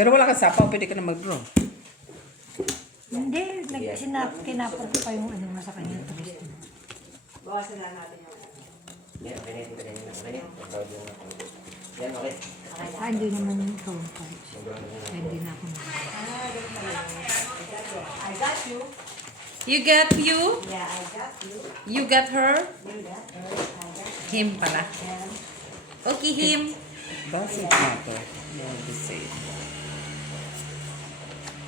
Pero wala kang sapaw, pwede ka na mag-draw. Hindi, kinapon ko pa yung ano nga sa kanya. Bawasan na natin yung Yan, okay. Hindi naman yung phone cards. Hindi na ako na. I got you. You got you? Yeah, I got you. You got her? You got her. I got Him pala. him. Okay, him. Doesn't matter. You're the same.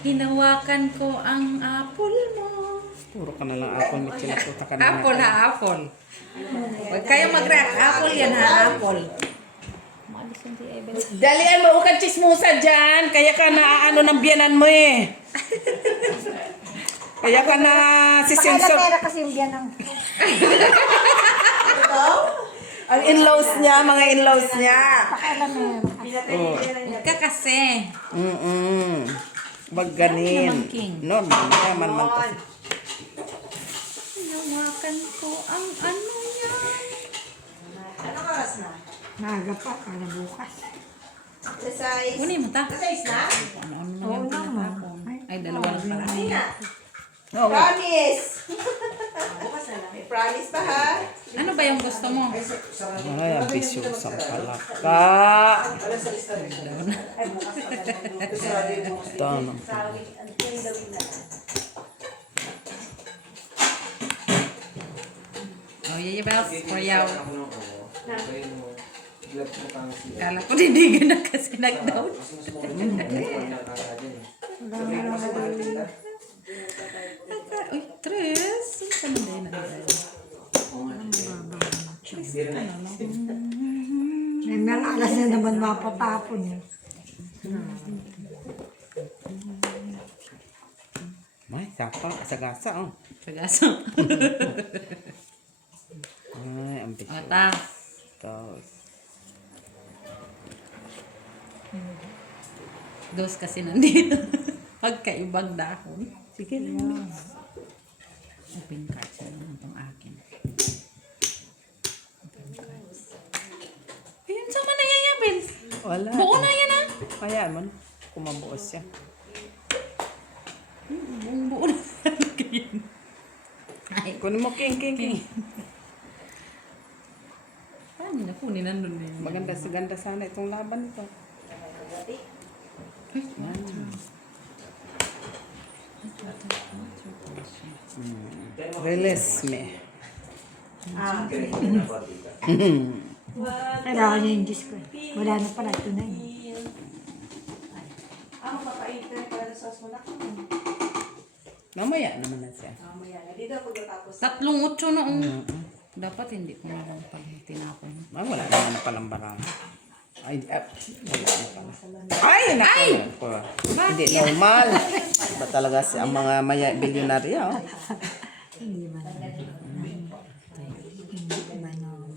Hinawakan ko ang apple mo. Puro ka na lang apple, may kinatuta ka na. Apple ha, apple. Huwag kayong mag-react. Apple yan ha, apple. Dalian mo, ukad chismusa dyan. Kaya ka na ano ng biyanan mo eh. Kaya ka na si Simpson. Pera kasi yung biyan ng... Ang in-laws niya, mga in-laws niya. Pakailan meron. Oh. Huwag ka kasi. Wag ganin. Naman, King. Normal naman man kasi. Hinawakan ko ang ano yan. Ano oras na? Maaga pa, para bukas. The size. Kunin mo ta. The size na? Ano-ano na Oo yung naman. pinatapon. Ay, dalawa lang pala. Hindi na. Oo. Promise. Bukas na lang. May promise pa ha? Ano ba yung gusto mo? Ay, ambisyosang pala ka. Tanong. Oh, Yaya Bells, for yaw. Kala ko dinigan na kasi nag-down. Uy, Tres. Saan na yun nag-down? May mga alas na naman mapatapon eh. May sapa, sagasa oh. Pag-aso. Ay, ambisyoso. Ata. Tapos, Dos kasi nandito. Pagkaibang dahon. Sige lang. Open cards na naman itong akin. Open cards. Ayun, sama na Yaya Bells. wala. Buo na yan ah. Kaya man, kumabuos siya. Buo na. Ay, Kunin mo, king. paano na kunin nandun na yun? Maganda sana itong laban nito. Release me. Kailangan niya yung Diyos ko eh. Wala na pala, ito na yun. Ako papainter para sa sauce mo na. Mamaya naman na siya. Mamaya na. Dito ako pagkatapos. 3-8 noong. Dapat hindi ko na lang pag tinapon. Ah, wala naman palang barang. Ay, wala na pala. Ay, naku. Hindi normal. Ba talaga ang mga bilyonarya, oh. Hindi man.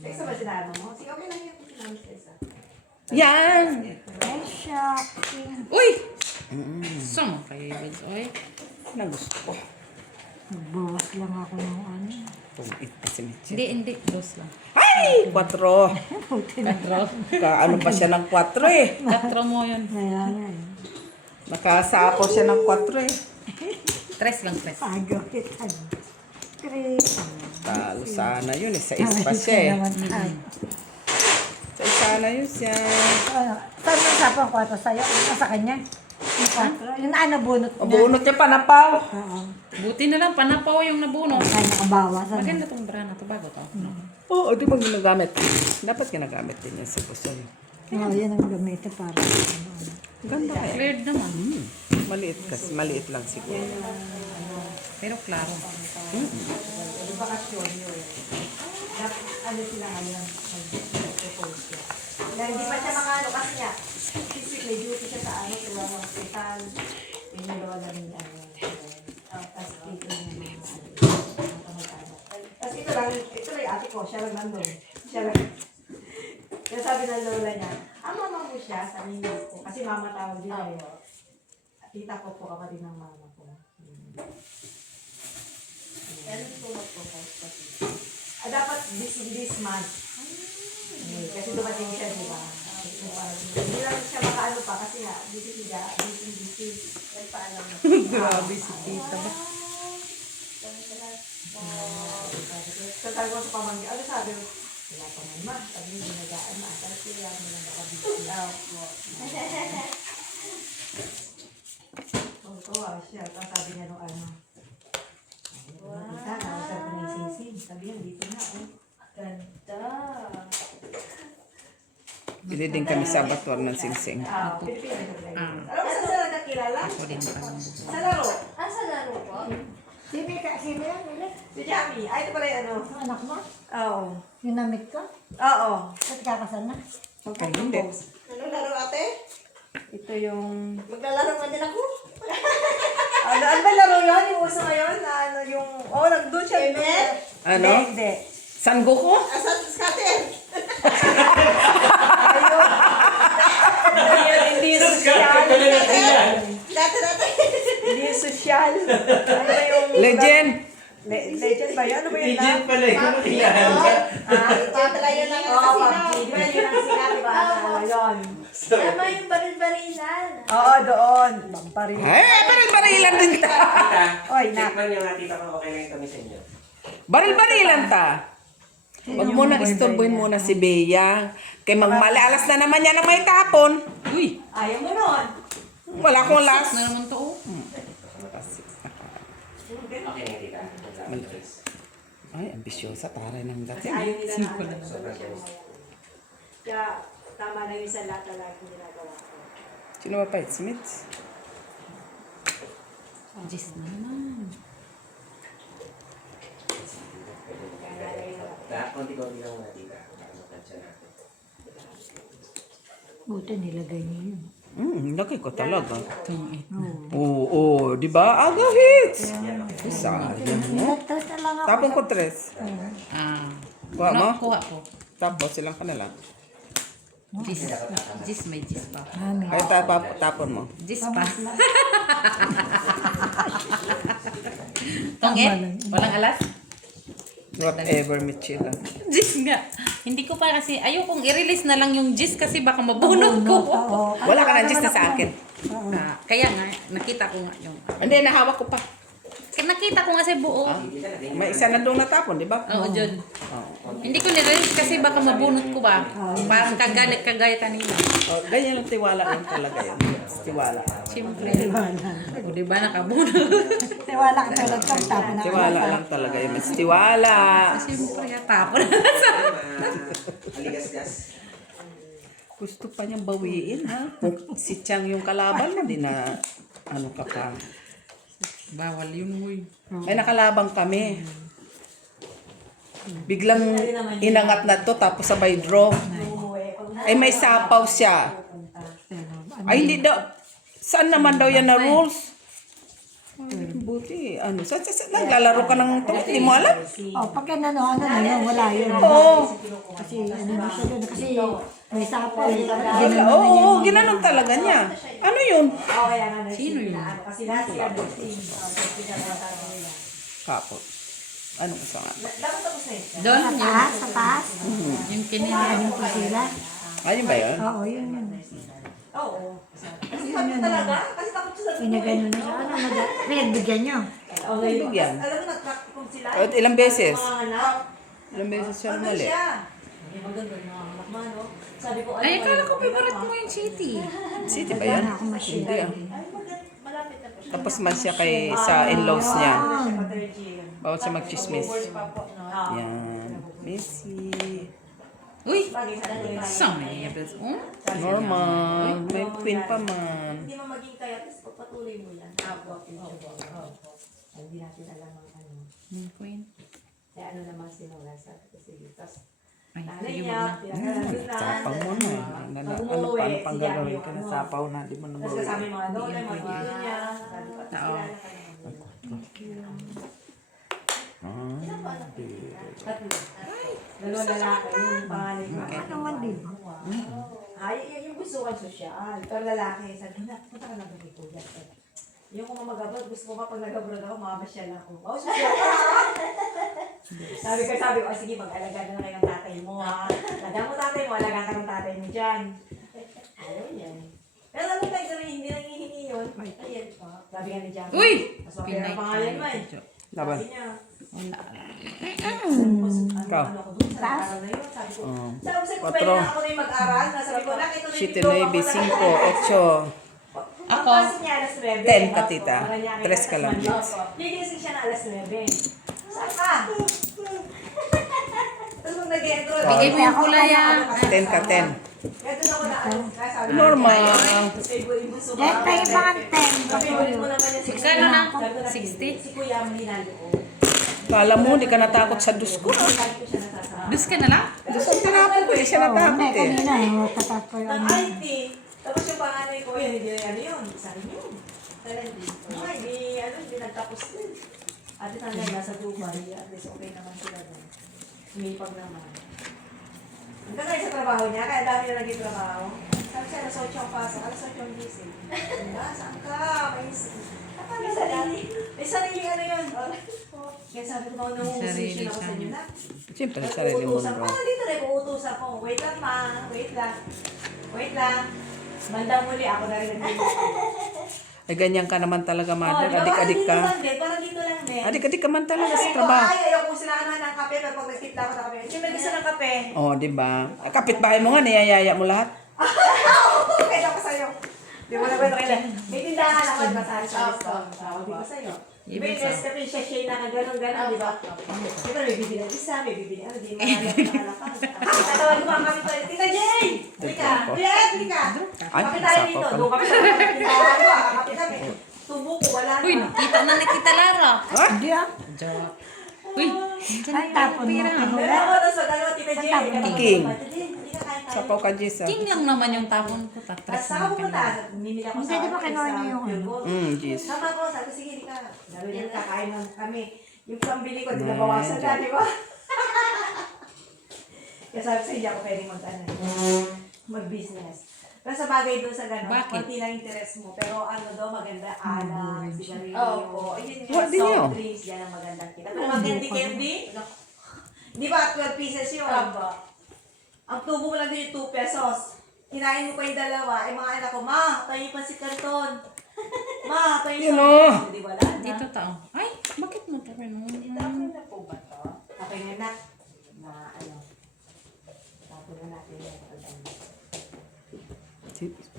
Isa ba sinano mo? Sige, okay lang yan. Sinano sa isa. Yan! Ay, shocking. Uy! Sama kayo, Bells. Uy. Na gusto ko. Nagbawas lang ako ng ano. Pumit na si Mitchell. Hindi. Dos lang. Ay! 4! Katro. Ano pa siya ng 4 eh. Katro mo yun. Kaya nga eh. Nakasapo siya ng 4 eh. 3 lang, 3. Pagawit ano. Chris. Talo sana yun eh. Sa ispa siya eh. Sa isa na yun siya. Saan yung sapang kwarto sa'yo? Sa kanya? Yung kwarto? Yung nabunot O bunot niya panapaw. Oo. Buti na lang, panapaw yung nabuno. Kaya nakabawasan. Maganda tong bra na to, bago to. Oo, di ba ginagamit? Dapat ginagamit din yan sa buson. Oo, yan ang gamitin para ano. Ganda kaya. Cleared naman. Maliit kasi. Maliit lang siguro. Pero klaro. Bakasyon yun. Ano sila ngayon? Propose siya. Dahil hindi pa siya makano kasi niya. May duty siya sa ano, sa mga hospital. Yung nalawa lang yung ano. Tapos dito yung tapos ito lang yung ate ko, siya lang nandun. Siya lang. Kaya sabi ng lola niya, mama mo siya, sabi niya ko. Kasi mama tawag din eh. Tita ko po kapatid ng mama ko. Yan ang tulog ko po. Dapat this month. Kasi dumating siya, di ba? Hindi lang siya makaano pa kasi nga, busy. Nagpaalam na. Grabe si tita. Tatawag ko sa pamangkin. Ano sabi mo? Wala pa man ma. Sabi mo, ginagaan ma. Tapos kaya mo lang nakabisi. Tuwa siya. Tapos sabi niya nung ano. Nakita na. Sabi ko na yung sisig. Sabi niya, dito na. Ganda. Bili din kami sa batuan ng singsing. Pilipino ito. Alam mo saan sila nakakilala? Ako din pa. Sa laro. Sa laro po? Sino yan? Ulit? Si Jamie. Ay, ito pala yung ano. Ang anak mo? Oo. Yung namit ko? Oo. Ba't kakasal na? Okay, hindi. Ano laro ate? Ito yung... Maglalaro man din ako. Ano ba laro yun? Yung uso ngayon? Na ano yung... Oh, nagdoon siya. Ano? Hindi. San Goku? Asan skater? Hindi yung social. Dati. Hindi yung social. Ano ba yung... Legend! Legend ba yun? Ano ba yun na? Agent pala yun. Kailangan ka. Pala yun lang yung casino. Di ba yun ang sila, di ba? Yun. Tama yung baril-barilan. Oo, doon. Bamparin. Ay, baril-barilan din ta. Tita, Oy, nak. check man yung tita ko okay lang kami sa inyo. Baril-barilan ta. Huwag mo na istorbohin muna si Bea. Kay magmalalas na naman yan ang may tapon. Uy! Ayaw mo nun. Wala akong last. Na naman to. Oh. Okay na yung tita. Ay, ambisyosa. Taray ng dati. Ayaw nila na. Simple ano, Sobrang siya close. Kaya, tama na yung sa lahat na lagi ginagawa ko. Sino ba pa? Smith? Jis na naman. Konti-konti lang muna tita. Para matansya natin. Buti nilagay niyo yun. Laki ko talaga. Ito yung ito. Oo, di ba? Aga hits! Sayang mo. Nagtas na lang ako. Tapon ko tres. Ah. Kuha mo? Kuha ko. Tapos silang ka na lang. Jis. Jis, may jis pa. Mami. Ay, tapon mo. Jis pa. Tongit? Walang alas? Whatever, Michila. Jis nga. Hindi ko pa kasi, ayokong i-release na lang yung jis kasi baka mabunot ko. Wala ka na gist na sa akin. Ah, kaya nga, nakita ko nga yung... Hindi, nahawak ko pa. Nakita ko nga sa buo. May isa na doon natapon, di ba? Oo, John. Oo. Hindi ko nirelease kasi baka mabunot ko ba. Parang kagaya kanina. Oh, ganyan lang tiwala lang talaga yan. Tiwala. Siyempre. O diba nakabunot? Tiwala ka tulad ko. Tapos na. Tiwala lang talaga yan. Mas tiwala. Siyempre, tapon. Aligas-gas. Gusto pa niyang bawiin, ha? Kung si Chang yung kalaban mo, di na ano ka pa. Bawal yun, uy. May nakalabang kami. Biglang inangat na to tapos sabay draw. Ay may sapaw siya. Ay hindi daw. Saan naman daw yan na rules? Buti. Ano? Naglalaro ka ng to? Hindi mo alam? Oh, pag ano na yun, wala yun. Oo. Kasi ano na siya doon. Kasi may sapaw. Oo, ginanon talaga niya. Ano yun? Oo, kaya nga. Sino yun? Kasi lahat sila nursing. Pinag-aaralan nila. Kapot. Anong isa nga? Dapat tapos na yun. Doon, Sa taas, sa taas. yung kinila. Yung pusila. Ayun ba yun? Oo, yun. Oo. Kasi takot talaga. Kasi takot siya sa Pinagano na siya. Ano, pinagbigyan niyo. Okay. Bigyan. Alam mo, nag-practicum sila. At ilang beses? Mga anak. Ilang beses siya Ano mali? siya? Ay, maganda yung mga anak mo, no? Sabi ko, Ay, akala ko favorite mo yung city. City ba yan? Ako masyado. Hindi ah. Malapit na po siya. Tapos man siya kay sa in-laws niya. Bawat siya magchismis. Ah. Yan. Missy. Uy, saan may yapis? Oh? Normal. May queen pa man. Hindi mo maging kaya, tapos pagpatuloy mo yan. Hindi natin alam ang ano. Yung queen. Kaya ano naman sinulat sa sige. Tapos, Ay, nanay sige niya, mo na. pinagkalunan. Sapaw mo na. Ano pa ang pang gagawin ka na sapaw na. Di mo na Tapos bawi. kasama yung mga lola, mga tito niya. Sabi ko, Oo. kilala ka naman. Dalawang lalaki, yung pangalan ko. Ano naman din. Ay, yung gusto kang sosyal. Pero lalaki, sabi na, punta ka na ba kay Kuya? Yung kung mag-abroad, gusto ko ba pag nag-abroad ako, makapasyal ako. Oh, sosyal ka! sabi ko, sige, mag-alaga na kayo ng tatay mo, ha? Lagyan mo tatay mo, alaga ka ng tatay mo dyan. Oo, yan. Pero alam mo tayo gawin, hindi nangihingi yun. Ayan pa. Sabi nga ni Jackie. Uy! Mas mapera ang pangalan mo eh. Laban. Sabi niya. Wala. Ikaw. Ano ako dun sa araw na yun. Sabi ko, Oh. sabi ko, Kwatro. pwede na ako na yung mag-aral. Sabi ko, nakita ko 7, 9, 5, 8. Ako? Pagpasok niya alas 9. 10 ka, tita. Paranaque, 3 ka lang, tas Jits. Gigising siya na alas 9. Saan ka? Tapos nung nag-entro, Bigay mo yung kulay, ah. 10 ka, 10. kaya doon ako na ano. Kaya sabi ko, Normal. "Ay, ibunso ka." Yan tayo mga 10. Sabi ko, ulit mo naman yan si Magkano na? Sabi ko, 60? Si Kuya Manilo. Kala mo, di ka natakot sa dus ko. Sabi ko siya nasasama. Dus ka na lang? Dus ang tinapon ko, di siya natakot Hindi, eh. kanina. Tatas ko Ng yung IT. Tapos yung panganay ko, yan, hindi na ano yun. Isa rin yun. Ay, hindi nagtapos din. Ate sana nasa Dubai, at least okay naman sila doon. Sumipag naman. Hanggang ngayon sa trabaho niya, kaya dami na naging trabaho. Sabi siya, alas 8 ang pasok, alas 8 ang gising. Saan ka? May sarili ano yun. Kaya sabi ko, nangungusition ako sa inyo na. Siyempre, sarili mo Uutusan bro. ko, dito rin, uutusan ko. Wait lang ma, wait lang. Wait lang. Bandang muli, ako na rin nag-uutusan. Ay, ganyan ka naman talaga, mother. di ba? Adik-adik Dito ka. lang din, parang dito lang din. Adik-adik ka man talaga sa Sabi ko, trabaho. ay, ayaw ko sila ng kape, pero pag nagtipla ako ng kape. Siyempre gusto ng kape. Oh, di ba? Kapitbahay mo nga, niyayaya mo lahat. Kaya ako sa'yo. Di mo na kwento kailan. May tindahan ako, di ba sa restaurant? Di ba sa'yo? Di ba yung Nescafe, siya na gano'n-gano'n, di ba? Di ba may bibili ng isa, may bibili ano, di mo na tatawag ko mga kapit. Tita Jay! Halika! Halika! Ay, Kapit tayo sapaw dito. ka. Doon kapit tayo. Tindahan ko, kapit kami. Tubo ko, wala na. Uy, nakita na nakita Lara. Hindi ah. Joke. Uy, Ay, tapon mo. Pero ako, tapos mag-ano, Tita Jay. King. Tita Jay, hindi ka kain tayo. Sapaw ka, Jis. ah. king lang naman yung tapon ko. Tapos Tatres saka na pupunta, kanina. mimili ako Hindi, di ba kinuha niyo yung ano? Jis. Sama ko, sabi ko, sige, di ka. Sabi niya, kakain lang kami. Yung pambili ko, di na bawasan na, di ba? Kaya sabi ko, hindi ako pwedeng mag-business. Pero sa bagay doon sa gano'n, Bakit? konti lang interest mo. Pero ano daw, maganda, alak, sigarilyo. Opo, Ayun What yung din yun? soft drinks, yan ang magandang kita. Pero mag-candy-candy, di ba, 12 pieces yun. Ang tubo mo lang din yung 2 pesos. Kinain mo pa yung dalawa, mga anak ko, ma, tayo pa si Karton. Ma, tayo Yun sa... o. Di ba lang? Dito tao. Ay, bakit mo ito Okay na po ba to? Okay na na. Na ano. Tapos na natin yung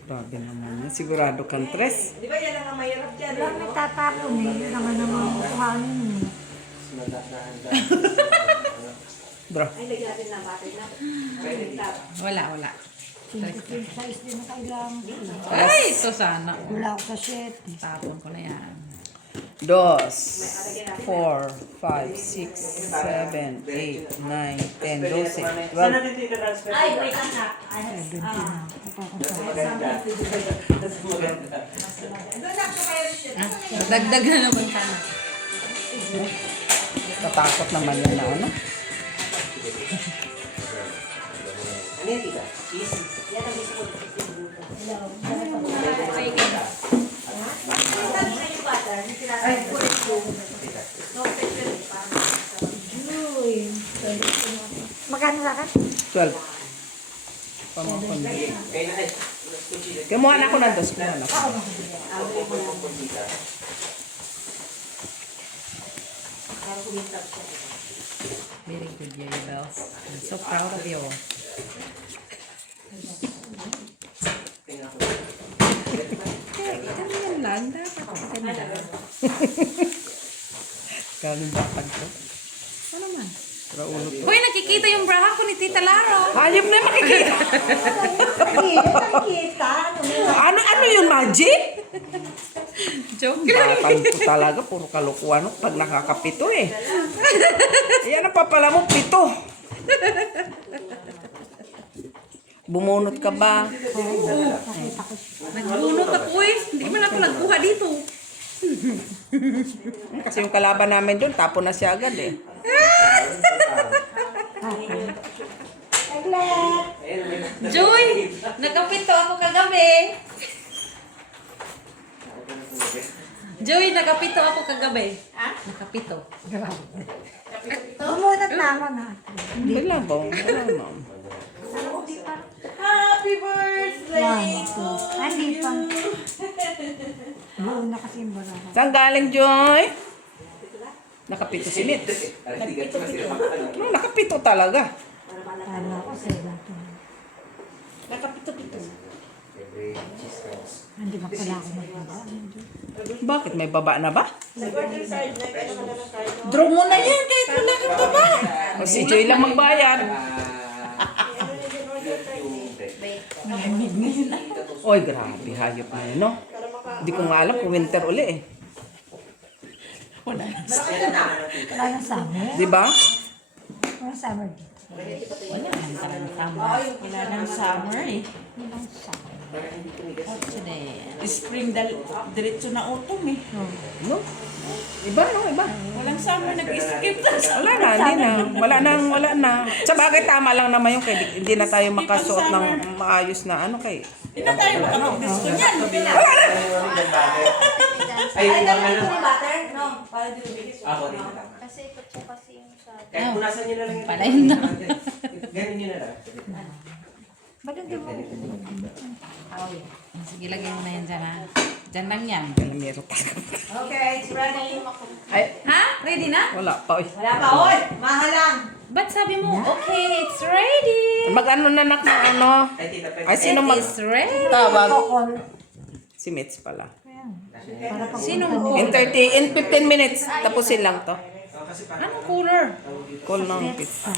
Grabe naman yan. Sigurado kang tres. Di ba yan ang mahirap dyan? Wala may tatapon eh. Yun naman naman kukuhanin eh. Bro. Ay, lagyan natin ng battery na. Pwede tap. Wala, wala. Size din na kailangan ko. Ay, ito sana. Wala ako sa 7. Tapon ko na yan. 2, 4, 5, 6, 7, 8, 9, 10, 12, 12. natin dito transfer? Ay, wait lang na. Maganda. Mas maganda. Doon na siya kayo siya. Dagdag na naman sana. Tatakot naman yan na ano. Ano yan, tita? Cheese? Yan ang gusto ko yung buto. Sabi na yung butter, yung sinasabi ko rin yung no texture eh, parang Magkano sa akin? 12. Pamukon. Kaya na eh. Kumuha na ako ng dos. Kumuha na ako. parang kumintap siya. Very good, Yaya Bells. I'm so proud of you. Ganyan lang. Dapat ganda. Galing bakag ko. Ano man? Pero ulo ko. Uy, nakikita yung braha ko ni Tita Lara. Hayop na makikita. Nakikita. Ano yun, magic? Joke lang. Batang ko talaga, puro kalukuhan pag nakakapito eh. Yan ang papala mo, pito. Bumunot ka ba? Nagbunot ako eh. Hindi man ako nagkuha dito. Kasi yung kalaban namin doon, tapon na siya agad eh. Joy, nakapito ako kagabi. Joy, nakapito ako kagabi. Nakapito. Bumunot na ako na. Wala ba? Wala na. Happy birthday! Ay, hindi pa. Buo na kasi yung baraha. Saan galing, Joy? Nakapito si Mitz. Nakapito talaga. Kala ko sa iba to. Nakapito-pito. Hindi ba pala ako magbaba? Bakit? May baba na ba? Draw mo na yan kahit wala kang baba. O si Joy lang magbayad. Oy, grabe. Hayop na yun, no? Hindi ko nga alam kung winter uli eh. Wala yung summer. Di ba? Wala summer dito. Wala nang summer. Wala nang summer eh. Walang summer. Spring diretso na autumn eh. No? Iba, no? Iba. Walang summer, nag-skip na Wala na, hindi na. Wala na. Sa bagay, tama lang naman yung kay hindi na tayo makasuot ng maayos na ano kay. Hindi na tayo makapag-disco niyan. Ay, yung mga ano. butter? No, para di lumilis. Ako din. Kasi ito po kasi yung sa... Kahit punasan nyo na lang yung... Palayin na. Ganun nyo na lang. Ba't hindi mo? Sige, lagay mo na yan dyan ha. Dyan lang yan. Kalamero talaga. Okay, it's ready. Ay, Ha? Ready na? wala pa. Oy. Wala pa, oy! Mahalang! Ba't sabi mo, okay, it's ready. Mag-ano na nak ng ano? Ay, tita, pwede. Ay, sino mag... It's ready. Tawag? Call. Si Mitz pala. Para pag Sino mo? In 15 minutes, tapusin lang to. Anong cooler? Call ng pizza.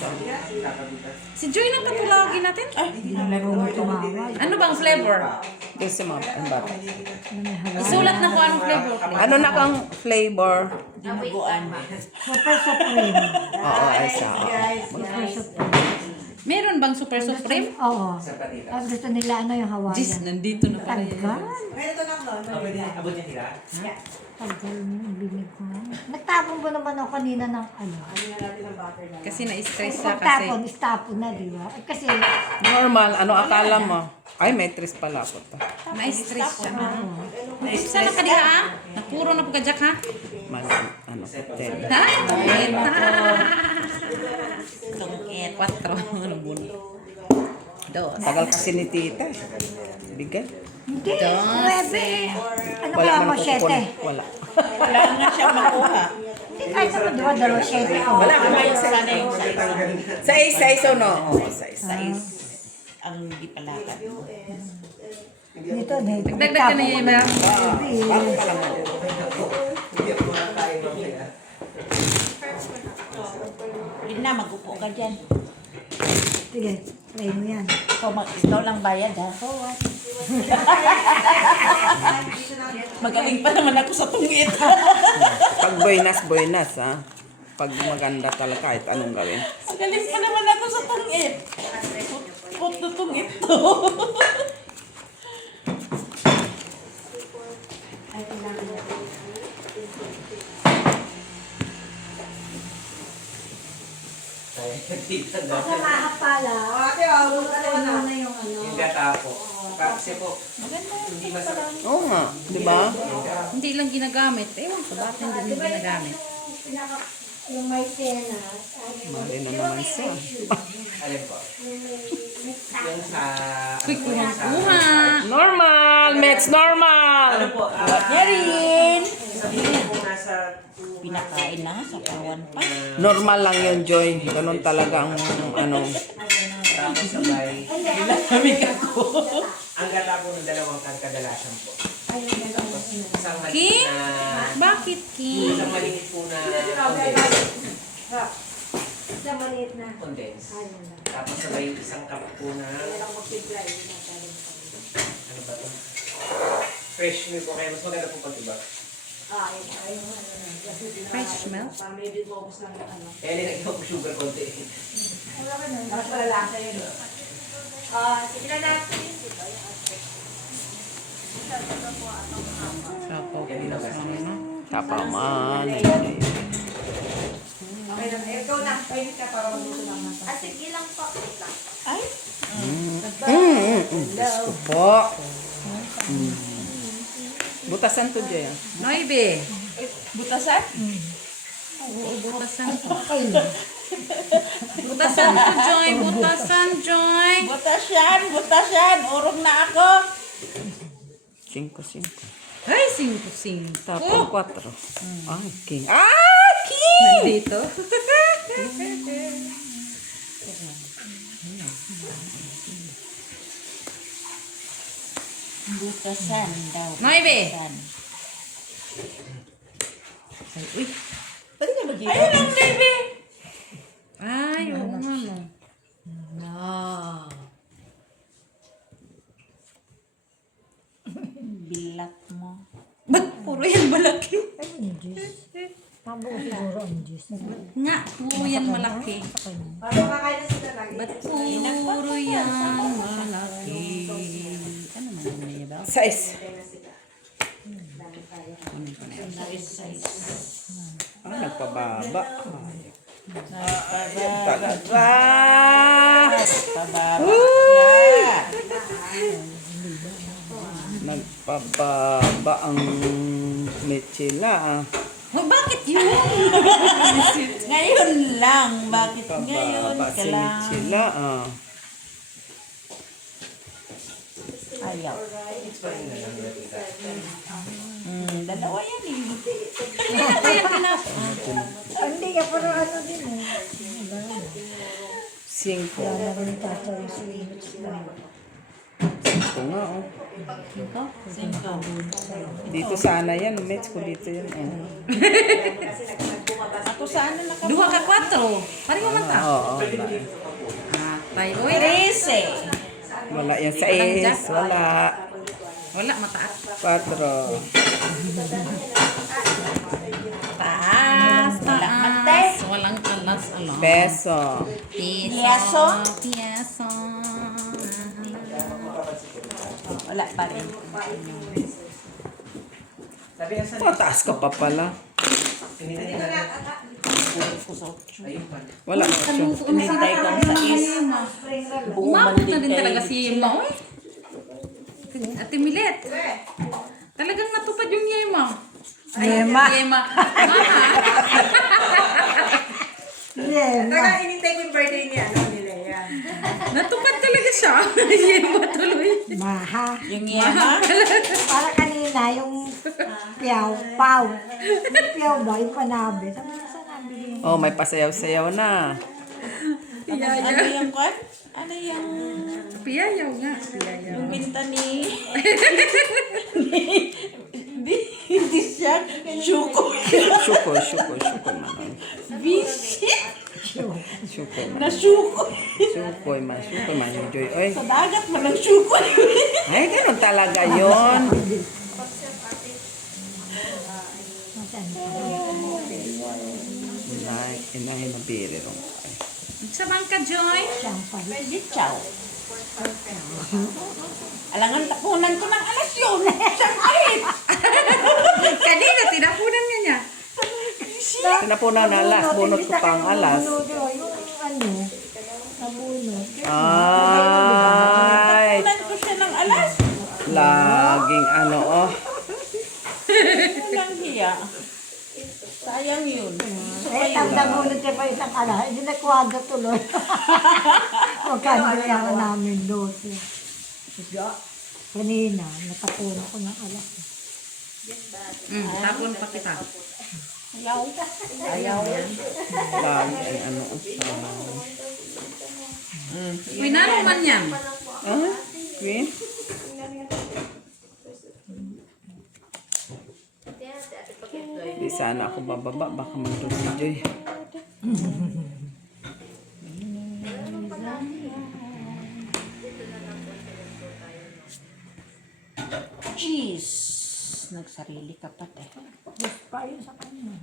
Si Joy lang patulogin natin. Ay, nalaro mo tumawag. ano bang flavor? Doon si mga ang bata. Isulat na kung anong flavor. Ano na kang flavor? Dinuguan. Super Supreme. Oo, ay siya. Oo. Super Supreme. Meron bang Super Supreme? Oo. Tapos gusto nila ano yung Jeez, Hawaiian. nandito na pala yan. Tagal. Ito na ko. Pwede na, abot niya tira. Tagal yung bibig ko. Nagtapon ba naman ako kanina ng ano? Ano na natin ang butter na. Kasi na-stress siya kasi. Pagtapon, istapon na, di ba? Eh, kasi, Normal, ano akala mo? Ay, may tris pala ako to. Na-stress siya. Sana ka diha ha? Napuro na pagkajak ha? Ano, hotel. Ha? Tungit. 4. Ano buno? Dos. Tagal kasi ni tita. Bigay. hindi, Dos. 9. Ano Wala kaya man mo, ako 7? kupon. Wala. Wala na siya makuha. Hindi, kahit naman, di ba, 2, 7 ko. Wala ka Ay, sana yung size. Sa isa, no? Oo, sa isa. Size. Ang hindi palakan. Dito, dito. Dagdag ka na yung iba. Bago pa lang. Hindi ako makakain mamaya. Hindi na, mag-upo ka dyan. Sige, try mo yan. Ikaw lang bayad ha. Magaling pa naman ako sa tungit. Pag boynas, ha? Pag maganda talaga, kahit anong gawin. Magaling pa naman ako sa tungit. Put na tungit to. Tita, Sa mahap pala, Ate, oh, ano na yung ano. yung gata po. Kasi po, hindi masarap. Oo nga, di ba? Hindi lang ginagamit. Ewan ko, bakit hindi mo ginagamit? Yung may sena. Mali na naman siya. Alin po? Yung sa... Quick, ano po, yung sa- kuha. Normal! Mets, normal! Ano po? Yarin! Sabihin po nasa... Pinakain na sa kawan pa. Normal lang yun, Joy. Ganun talaga ang ano. Tapos sabay. Nilamig ako. Ang gata po ng dalawang kan kadalasan po. Isang maliit King? na... Bakit, King? Isang maliit po na condense. Sa maliit na. Condense. Tapos sabay isang cup po na... Ano ba ito? Fresh milk po. Kaya mas maganda po pag iba. Fresh milk? Para may big focus lang yung ano. Kaya nilagyan ko sugar konti. Mas malalasa yun. Sige na natin. Diba yung aspect? Sapaw ko Yan din na ang sa ano. Tapaman. Okay na. Ikaw na. Pwede ka para mabuto lang na. Ah, sige lang po. Wait lang. Gusto po. Butasan to, Joy. Noibe. Butasan? Oo, butasan ko. Okay lang. Butasan ko, Joy. Butasan, Joy. Butas yan. Urong na ako. 5. Ay, 5-5. Tapos 4. Ay, king. Ah, king! Nandito. Butasan daw. 9. Ay, uy. Pwede ka mag-iwan. Ayun ang baby. Ay, oo nga, no. No. Bilat mo. Ba't puro yan malaki? Ay, ang Diyos. Tabo siguro ang Diyos. Nga, puro yan malaki. Parang kakain na sila lagi. Ba't puro yan malaki? Ano man yung niya daw? 6. Ah, nagpababa. Talaga. Nagpababa ang mechila. Ah. Oh, bakit yun? Ngayon lang. Bakit ngayon Pababa ka si lang? mechila. Ah. Ayaw. Dalawa yan eh. Hindi ka pero ano din eh. 5. Wala rin tatay yung swimmer. 5 nga, oh. Dito sana yan. Mets ko dito yan. Oh. Ako sana naka... 2 ka 4. Pareho man ta. Oo. Atay, uy. 13. Wala yan. 6. Wala. Wala, mataas. 4. Taas, Wala, taas. mate. Walang alas, alo. Peso. Piso. Piso. Wala pa rin. Sabi nga sa Mataas ka pa pala. Wala na siya. Hinintay ko sa is. Umabot na din talaga si Yema, uy. Ate Milet. Talagang natupad yung Yema. Ay, Yema. Yema. Mama. Talaga inintay ko yung birthday niya. Ano nila yan. Natupad talaga siya. Yema tuloy. Maha. Yung yema. Para kanina yung piyaw, paw. Yung piyaw ba, yung panabi. Sabi ko sa nabili. Oh, may pasayaw-sayaw na. Ano yung kwan? Ano yung... Piyayaw nga. Piyayaw. Yung binta ni... Hindi siya. Shuko. Syukoy man. Bishi. Syukoy man. Nashuko. Syukoy man. Joy. Oy. Sa dagat man ang shuko. Ay, ganun talaga yon. Inahin na biri ron. Sa bangka, Joy. Pwede chow. Alangan tapunan ko ng alas yun. Siyang kahit. Kanina, tinapunan niya. Tinapunan na alas. Bunot ko pang alas. Yung ano, nabunot. Ay, Tapunan ko siya ng alas. laging ano oh. Walang hiya. Sayang yun. Eh, ang nabunot niya pa isang ala, hindi na kwadro tuloy. Magkano kaya namin 12. Kanina, natapunan ko ng ala. Tapon pa kita. Ayaw. Ayaw. Laging ano oh. Uy, naroon man yan. Ah, Queen? Di sana ako bababa. Baka magdun si Joy. Jeez. Nagsarili ka pa, te. Pa yun sa kanya.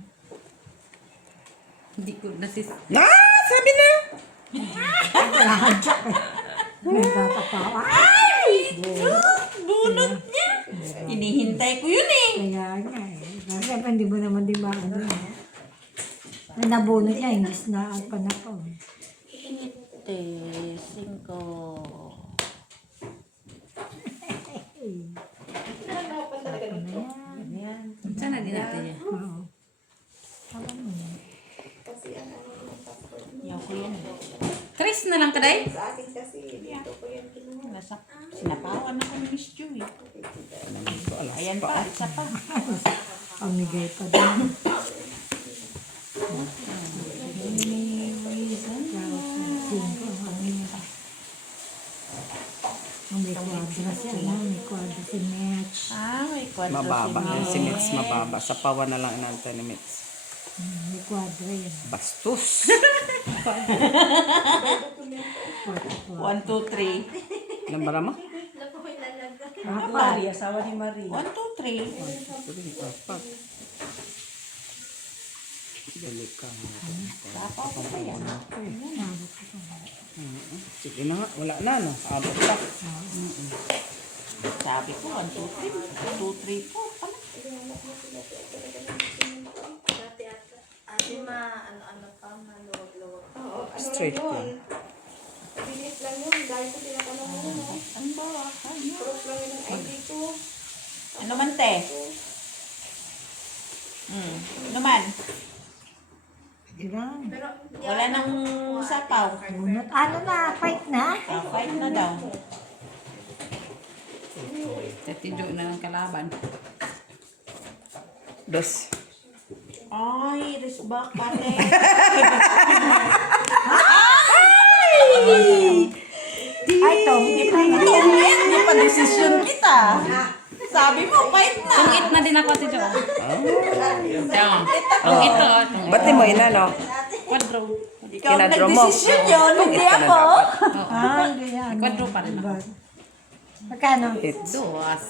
Hindi ko nasis... Ah! Sabi na! Nahadyak eh. Nagtatapawa. Bunot niya. Inihintay ko yun eh. Kaya nga eh. Kasi hindi mo naman di ba ano eh. Na nabunot niya, hindi na panapon. 5. Sana din natin yan. Oo. mix na lang kaday. Sa akin kasi, dito ko yan kinuha. Nasa sinapawan ako ni Miss Joy. Ayan pa, isa pa. Pamigay pa din. May kwadra siya, no? May kwadra si Mitch. May kwadro Mababa. si Si Mix mababa. Sa pawa na lang inantay ni Mix. May kwadra yan. Bastos. 1, 2, 3. Ilan ba naman? Maria, asawa ni Maria. 1, 2, 3. Apat. Dali ka. Tapaw ko pa yan. Sige na nga. Wala na, no? Abot pa. Sabi ko, 1, 2, 3. 2, 3, 4. Pala. Ate ma, ano pa, maluwag-luwag. Straight yan. Bilis lang yun, dahil ko tinatanong mo, no? Ang bawa ka. Proof lang yun ang ID ko. Ano man, te? Ano man? Diyan. Pero, Wala nang sapaw. Bunot. Ano na? Fight na? Fight na daw. Tatijo na ng kalaban. Dos. Ay, resback pate. Ay, Tom. Hindi pa desisyon kita. Sabi mo, fight na. Tungit na din ako, Ate Jo. Yan. Tungit to. Ba't di mo ina, no? Quadro. Ikaw Kinadro mo. nag-desisyon yun, hindi Tungit ka na ako. dapat. Ay, ganyan. Quadro pa rin ako. Magkano? Hits. Duas.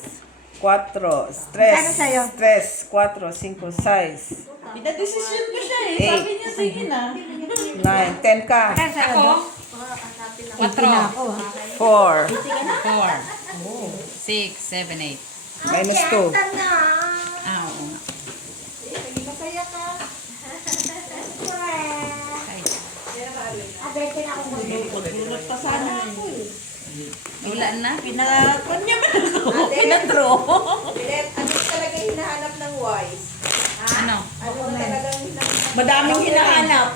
4, Magkano sa'yo? 3, 4, 5, 6, Pinadesisyon ko siya eh. Sabi niya, sige na. 9, 10 ka. Magkano sa'yo? Ako, Quatro. 4, Ako, ha? 4, 6, 7, 8. minus 2. Ah, oo nga. masaya ka. Ay, Pagdulot pa sana ako eh. wala na. Pinakon niya ba ako? Pinadraw. Bilet, ano talaga hinahanap ng wise? Ano? Ano talagang hinahanap? Madaming hinahanap.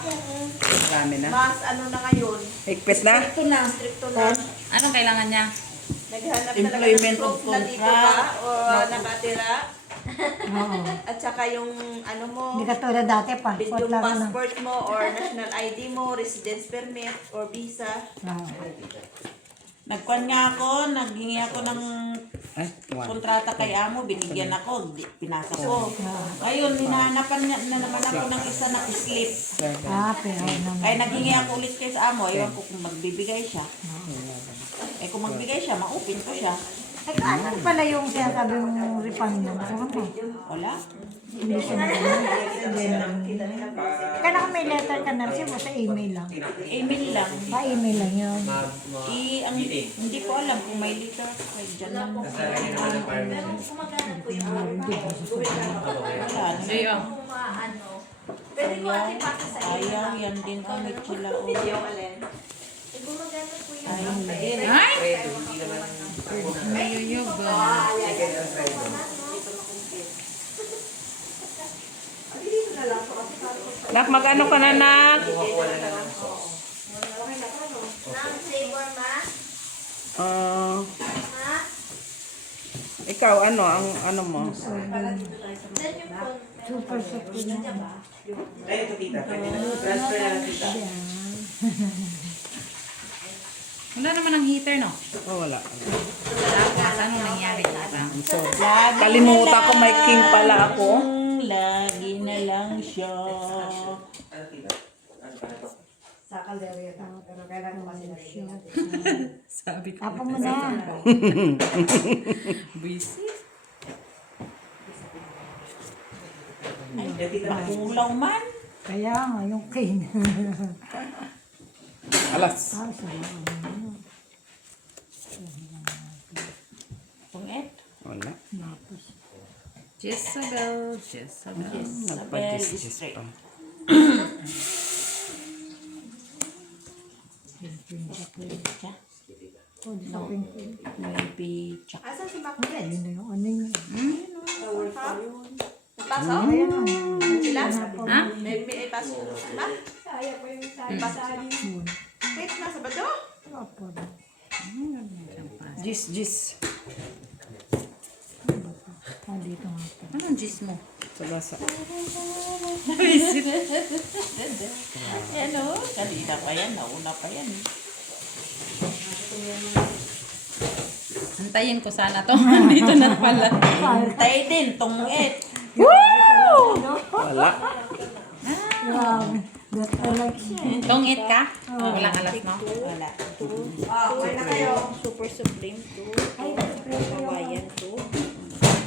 Marami na. Mas ano na ngayon? Higpit na. Ito na. Stricto na. Anong kailangan niya? Naghanap Employment talaga ng of proof na dito contract. ka o nakatira. Oo. At saka yung ano mo, Hindi ka tulad dati pa. yung lang na. passport mo or national ID mo, residence permit or visa. Oo. Nagkuhan nga ako, naghingi ako ng Ay, 1. kontrata kay Amo, binigyan ako, pinasa ko. Ngayon, hinahanapan niya na naman ako ng isa na slip. 7. Pero naman. Ay, naghingi ako ulit kay sa Amo, ayaw ko kung magbibigay siya. Eh, kung magbigay siya, ma-open ko siya. Ay, ano pala yung sinasabi mong refund mo? Ano? Wala. Hindi siya Kaya na may letter ka na siya mo sa email lang. Email lang. Pa-email lang yun. Hindi ko alam kung may letter. Ay, dyan lang. Wala. Sige, oh. Pwede ko ati pati sa iyo. Ayaw, yan din ang sila. Yung alin. Eh, gumagana po yun. Ay, hindi. Ay! Mayuyog ba? Nak, mag-ano ka na, Nak? Nang flavor ma? Ha? Ikaw, ano, ang ano mo? Then yung phone. Super super na. Ay, ito tita. Pwede na. Transfer na lang tita. Wala naman ang heater, no? Oh, wala. Tapos, ano nangyari? So, kalimutan ko may king pala ako. Lagi na lang siya. Ano tita? Ano pa? Sa kalderya ta. Pero kailangan ko kasi na rin. Sabi ko. Tapo mo na. Busy. Makulaw man. Kaya nga, yung king. Alas. Pungit. Wala. Jezabel. Jezabel. Nagpa-gis-gis straight. pa. Siya. Maybe. Tsaka. Asan si Mac? Yun na yung ano yun. Pasok? Sila? Ha? May pasok. Ha? May pasok sila. Wait na, Sabado? Opo. Jis. Dito nga. Anong gis mo? Sa lasa. Yan o. Kanina pa yan. Nauna pa yan. Antayin ko sana to. Dito na pala. Tayo din. Tungit. Wala. Grabe. Better like siya. Tongit ka? Walang alas, no? Wala. Wala na kayo. Super Supreme 2. Hawaiian 2.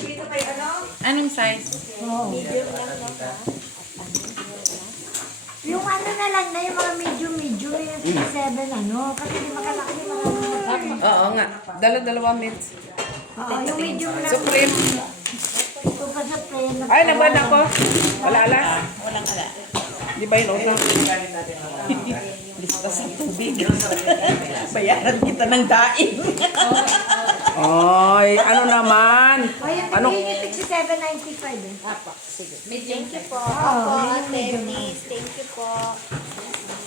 Dito kayo ano? Anong size? Oo. Medium lang no? Yung ano na lang na yung mga medium, yung 67 ano. Kasi di makalaki yung mga Oo nga. Dala-dalawa mints. Oo, yung medium lang. Supreme. Ito pa sa plain. Ay, nagwan ako. Wala alas. Walang ala. Di ba yun utang? Lista sa tubig. Bayaran kita ng daing. Ay, ano naman? O, yung Ano? tigil yung 67.95 eh. Apo, sige. Medium. Thank you po. Oo, Opo, medium, ate, medium. please. Thank you po.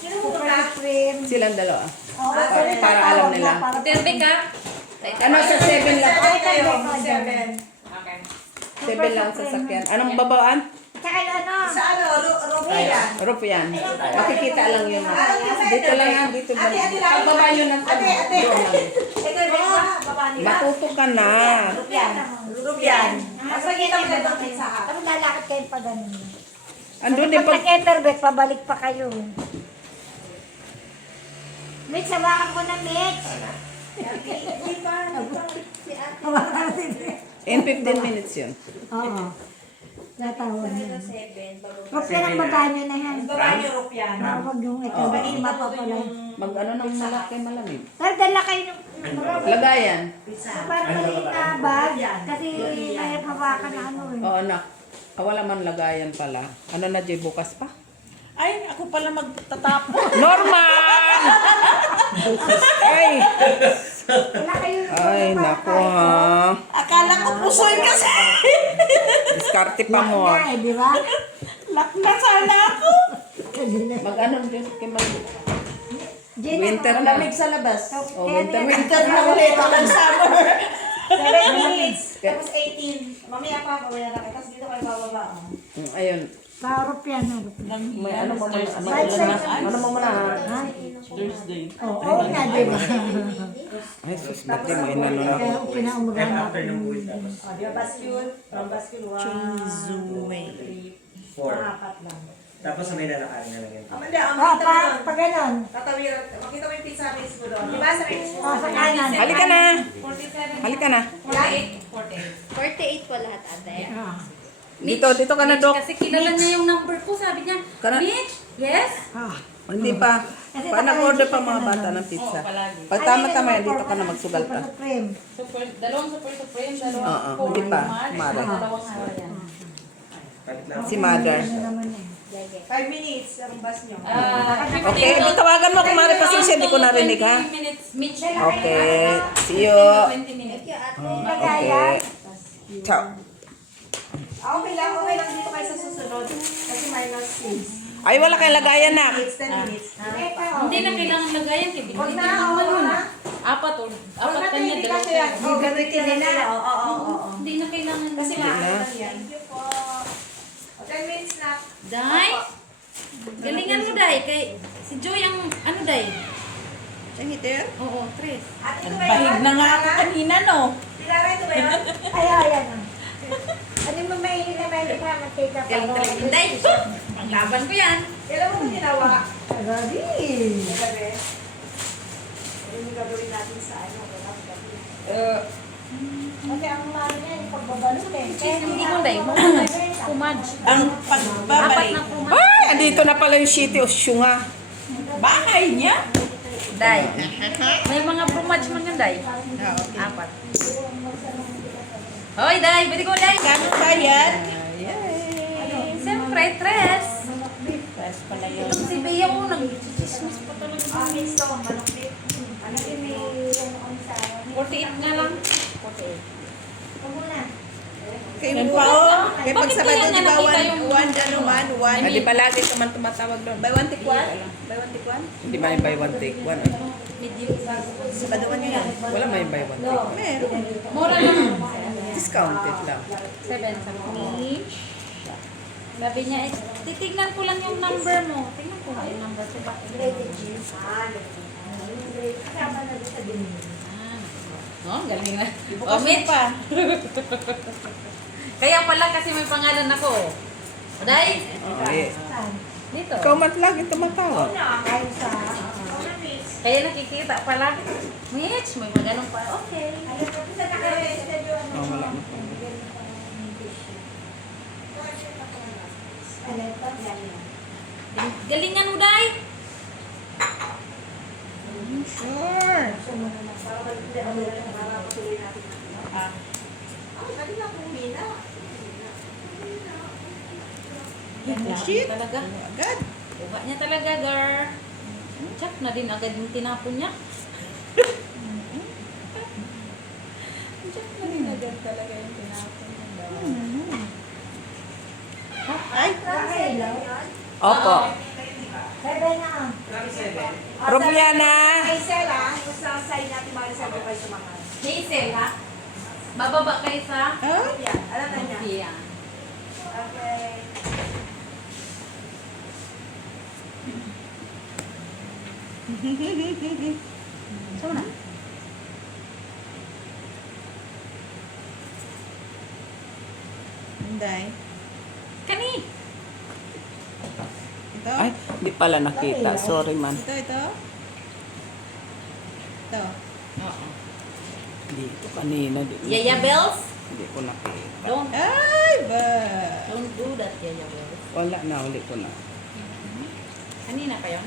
Super Supreme. Silang dalawa. Oo, Para alam nila. Terbe ka? Ano sa 7 lang? Ay, kayo. Okay. 7 lang sa sakyan. Anong babaan? Tsaka yung ano. Sa ano, Rupian? Rupian. Makikita lang yun. Dito lang yan. Dito lang. Pagbaba nyo ng doon lang. Ito yung baba nila. Matuto ka na. Rupian. Mas magkita mo na doon sa Tapos lalakad kayo pa ganun. Andun din Pag pag... nag-Etherbeck, pabalik pa kayo. Mitch, hawakan ko na, Mitch. In 15 minutes yun. Oo. Natawag niya. 7. Huwag ka ng baba nyo na yan. Baba niyo, Rupian. Huwag yung Etherbeck, hindi mapapalay. Mag ano ng malaki malamig. Sir, dala kayo ng Lagayan. parang maliit na bag. Kasi may hawakan na ano eh. Oo, anak. Wala man lagayan pala. Ano na, Jay, bukas pa? Ay, ako pala magtatapo. Norman! Ay! Wala kayo. Ay, naku ha. Akala ko pusoy kasi. Diskarte pa mo. Na eh, di ba? Lock na sana ako. Mag-ano din kay mag... Gina, Winter na. Malamig sa labas. Oh, winter, Winter na ulit. Walang summer. 7 minutes. Kaya- Tapos 18. Mamaya pa ako. Wala na kayo. Tapos dito kayo bababa. Ayun. Sa European, European. May ano mo muna. Ano mo muna ha? Oo nga, di ba? Ay, sus, ba't di mo inano na? Kaya pinaumurahan natin. O, di ba, bascule? From bascule, 1, 2, 3, 4. lang. Tapos may lalakarin na lang yan. Hindi, Pa ganon. Tatawiran, makita mo yung pizza base mo doon. Di ba sa Mexico? Sa kanan. Halika na. 47. Halika na. 48. 48 po lahat, ate. Dito ka na, Dok. Kasi kilala niya yung number ko. Sabi niya, Kana- Mitch, yes? Hindi pa. Pa nag-order pa mga bata ng pizza. palagi. Pag tama-tama yan, dito ka na magsugal pa. Supreme. Dalawang super supreme, dalawang Oo, four hindi pa. March, Mara. dalawang Hawaiian. Si Mother. Ano naman eh. 5 minutes ang bus nyo. Okay, tawagan mo kung Mari Pasensya, hindi ko narinig ha. 20 minutes, Mitch. Okay, see you. 20 minutes. Okay. Ciao. Okay lang dito kayo sa susunod. Kasi minus 6. Ay, wala kayong lagayan na. 10 minutes. Hindi na kailangan lagayan. Kaya Huwag binili na, naman oo yun. ha. Apat Huwag kanya, hindi dalawa kasi kayo. yan. Oh, gamitin nila. Oo. Hindi na kailangan. Kasi na. maaari yan. Thank you po. 10 minutes na. Day, galingan mo, Day. Kay, si Joy ang, ano, Day? Ang hitir? Oo, 3. At ito ba Bahig na nga ako kanina, no? Tilara, ito ba yun? Ay, ayan. Ano mo may hinamay ka mag-take up? Galing talaga. Day, ang laban ko yan. Kailan mo ito ginawa? Gabi. Gabi. Ano yung gagawin natin sa ano? Kasi ang mahal niya, yung pagbabalot eh. Kaya Hindi ko, Day. Pumadge. Ang Apat pagbabalik. na pumadge. Ay, andito na pala yung city o syunga. Bahay niya. Day. May mga pumadge man yan, Day. Apat. Hoy, Day. Bili ko, Day. Gano'n bayad? Siyempre, 3. Press pala yun. Itong si Bea ko, nag-chismis pa talaga. Mix to, manokit. ano yun may yung sa 48 nga lang. 48. Ito muna. Kayo pa, oh. Kaya pag Bakit Sabado, kaya di nga ba, nakita yung... one. Hindi palagi ka man tumatawag doon. Buy one, take one? Buy one, take one? Hindi ba yung buy one take one? Sabado man yun yan. Wala may buy one take one. Meron. Mura lang. Discounted lang. 7 sa each. Sabi niya, titignan ko lang yung number mo. Tingnan ko nga yung number ko. Oh, galing na. Bukas mo pa. Kaya pala kasi may pangalan ako. Aday, Okay. dito. Ikaw man lagi tumatawag. Kaya nakikita pala. Mitch, may maganong pa. Okay. Oh, wala na. Galingan mo, Day. Sure. Shit. Talaga. Agad. Buka niya talaga, girl. Check na din agad yung tinapon niya. Check na din agad talaga yung tinapon niya. Ay, Opo. Bebe na. Rubiana. Ay, Sela, yung sa sign natin Marisol ko kayo sumakay. Hazel, ha? Bababa kayo sa... ah? Yan, alam na niya. Yan. Okay. So na. Hinday. Kani. Ito? Ay, hindi pala nakita. Sorry man. Ito. Ito. Oo. Hindi ito kanina. Yaya Bells? Hindi ko nakita. Ay, ba? Don't do that, Yaya Bells. Wala na, uli ko na. Kanina kayo?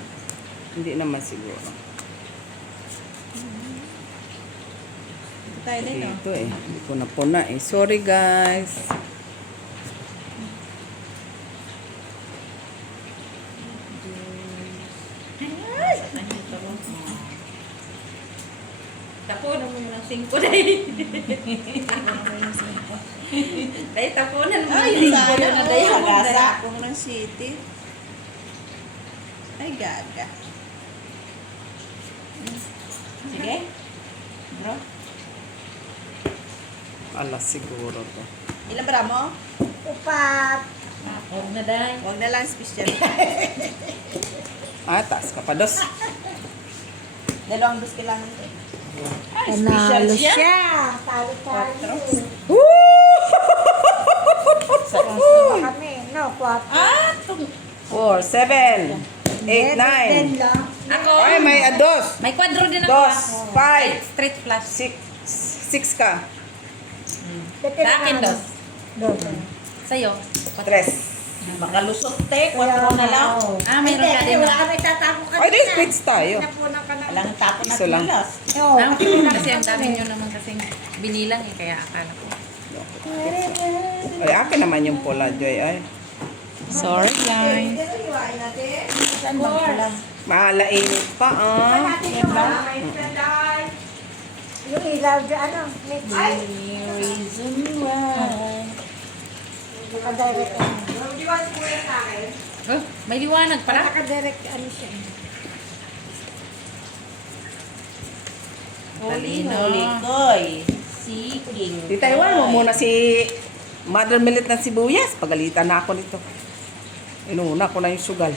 Hindi naman siguro. Ito tayo dito. Dito eh. Hindi ko na puna eh. Sorry guys. Tapunan mo yun ng 5 dahil. Dahil tapunan mo Ay, yung 5 sana. yun na diamond. Hagasa akong ng city. Ay, gaga. Sige. Bro. Alas siguro to. Ilan ba mo? Upat. Huwag na dahil. Huwag na lang special. Ah, taas ka pa. Dos. Dalawang dos kailangan ito. Ay, Panalo siya. siya. Talo-talo. Sa Kami. No, 4. Ah, tung. 4, 7, 8, 9. lang. Ako, Ay, may dos. may kwadro din ako. Dos. 5, Straight flush. 6 ka. Sa akin, dos. Dos. Sa'yo. 3. Makalusot te. 4 na lang. Ah, mayroon ka din. Wala kami tatapon ka. Ay, di, quits tayo. Napunan ka na. Alang tapon Iso natin lang. yung last. Oo. Kasi ang dami nyo naman kasing binilang eh, kaya akala ko. Ay, akin naman yung pula, Joy. Ay. Sorry, guys. Saan ba lang? Maalainit pa, ah. Yung ilaw dyan, ano? Reason why. Nakadirect ano. Di ba si Kuya sa akin? Oh, may liwanag pala. Nakadirect ano siya. Likoy. Seeking. Di Taiwan mo muna si Mother Millet ng sibuyas. Pagalitan na ako nito. Inuna ko na yung sugal.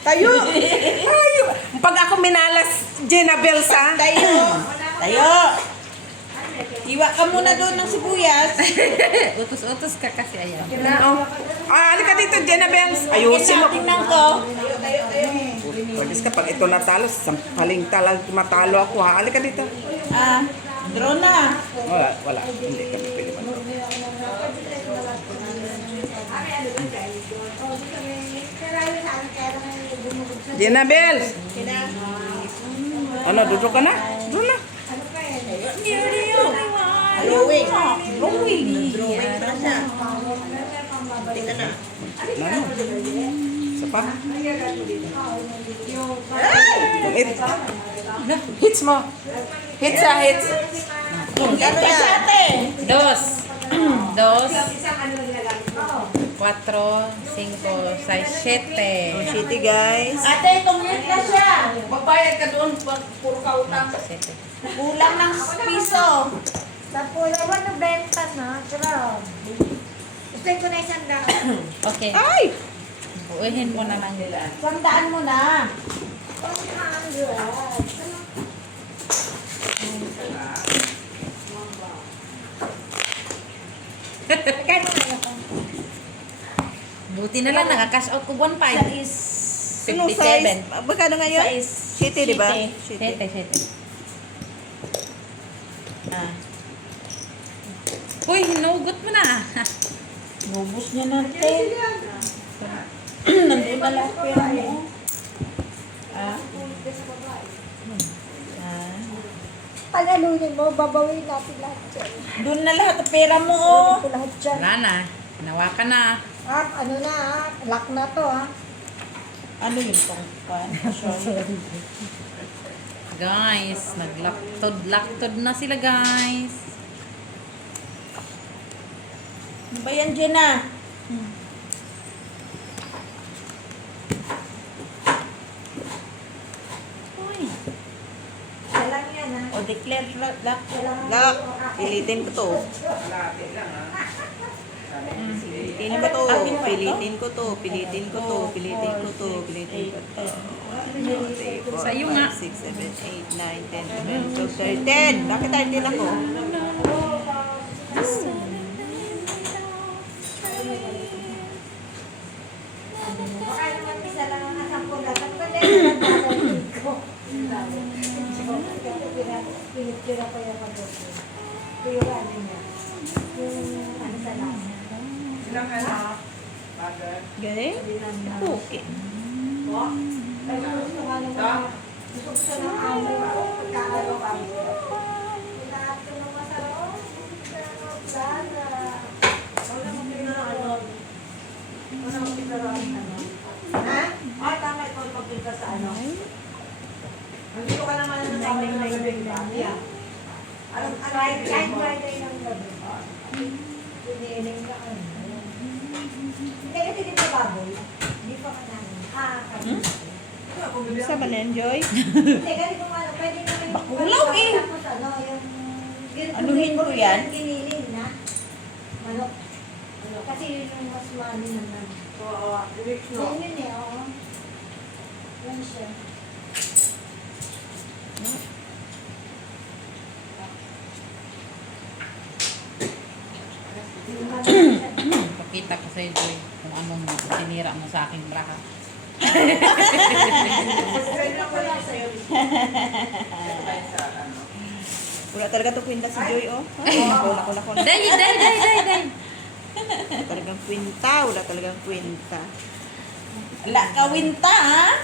Tayo! Tayo! Pag ako minalas, Jenabel sa... Tayo. Tayo. Iwa ka muna doon ng sibuyas. Utos-utos ka kasi ayan. Na, oh. Ah, halika dito, Jenabel. Ayusin mo. Tingnan ko. Pagkis ka, pag ito natalo, sampaling talag matalo ako ha. Halika dito. Ah, draw na. Wala. Hindi kami pwede man. Jenabel! Ano, dudro ka na? Dudro na. Drawing. Drawing. Drawing na siya. Tingnan na. Ano? Isa pa? Hits mo. Hits ah, hits. Gano'n yan? Dos. Dos. Isang ano na ginagamit mo. 4, 5, 6, 7. Oh, shitty guys. Ate, tumit na siya. Magbayad ka doon. Puro ka utang. Kulang ng piso. Sa pula mo, nabenta na. Grabe. Gusto ko na isang daan. Okay. Ay! Uwihin mo na lang. Sandaan mo na. 100. Kaya mo na ako. Buti na lang, naka-cash out ko 1.5. Is... Ano 57. size? Magkano ngayon? Size. Shitty, di ba? Shitty. Shitty. Ah. Uy, hinugot mo na. Nubos niya natin. Nandun na lahat pera mo. Ah? Ah. Panalunin mo, babawin natin lahat dyan. Doon na lahat ang pera mo, oh. Ito lahat dyan. Wala na. Hinawa ka na. Ano na lock na to Ano yung pangpan? Guys, naglaktod na sila guys. Ano ba yan, Jenna? Uy. Siya lang yan O, declare lock. Lock. Pilitin ko to. Pilitin ko to. Pilitin ko to. Pilitin ko to. Pilitin ko to. Pilitin ko to. Sa iyo nga. 6, 7, 8, 9, 10, 11, 12, 13. Bakit 13 ako? Baka naman isa lang ang nasampung lahat. Pwede naman dadalhin ko. Pinitira ko yung pag-opo. Ito yung ano niya. Yung ano sa lasa. Ilang ano? Galing? Okay. Pero gusto nga naman. Gusto ko ng amoy ko. Pagkaano kami. Lahat ko ng masarap. Sana. Wala mo pinaraan. Wala mo pinaraan ano. Ha? Ah, tama ito pagpinta sa ano. Nandito ka naman na sa akin ng gabi. Yeah. Alam, Friday ng gabi. Piniling ka ano. Hindi kasi di ba baboy? Hindi pa ka namin. Kami. Isa ba na-enjoy? Hindi kasi kung ano, pwede naman yung... Bakulaw eh. Tapos ano, yung... Anuhin ko yan? Giniling na. Manok. Kasi yun yung mas mali naman. Oo, direct no. Yan yun eh, oo. Yan siya. Pakita ko sa'yo, Joy, kung anong tinira mo sa aking braha. Wala talaga to kwenta si Joy, oh. Wala. Day. Talagang kwenta. Wala talagang kwenta. Wala ka kwenta, ha?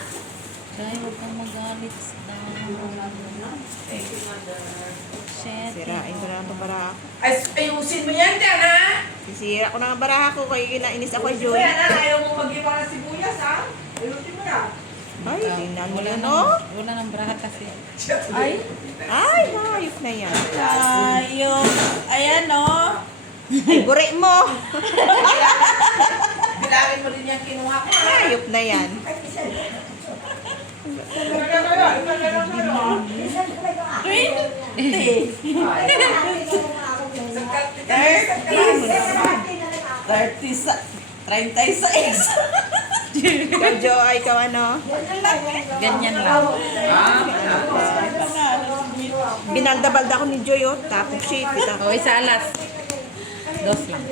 Day, huwag kang magalit. Shit. Sirain ko na itong baraha ko. Ayusin mo yan dyan, ha? Sisira ko na ang baraha ko. Kaya kinainis ako kay Ayusin mo Joy. yan, ha? Ayaw mo mag-iwa ng sibuyas, ha? Ayusin mo yan. Ay, tingnan mo Wala yun, nang, oh. wala nang braha kasi. Ay, hayop na yan. Hayop. Ayan, oh. Ay, buri mo. Bilangin mo din yan kinuha ko, ha? Hayop na yan. Talaga kayo, talaga kayo. Jojo, ay ikaw ano? Ganyan lang. Binalda-balda ko ni Joy, oh. Tapos shape. O, isa alas. Dos lang.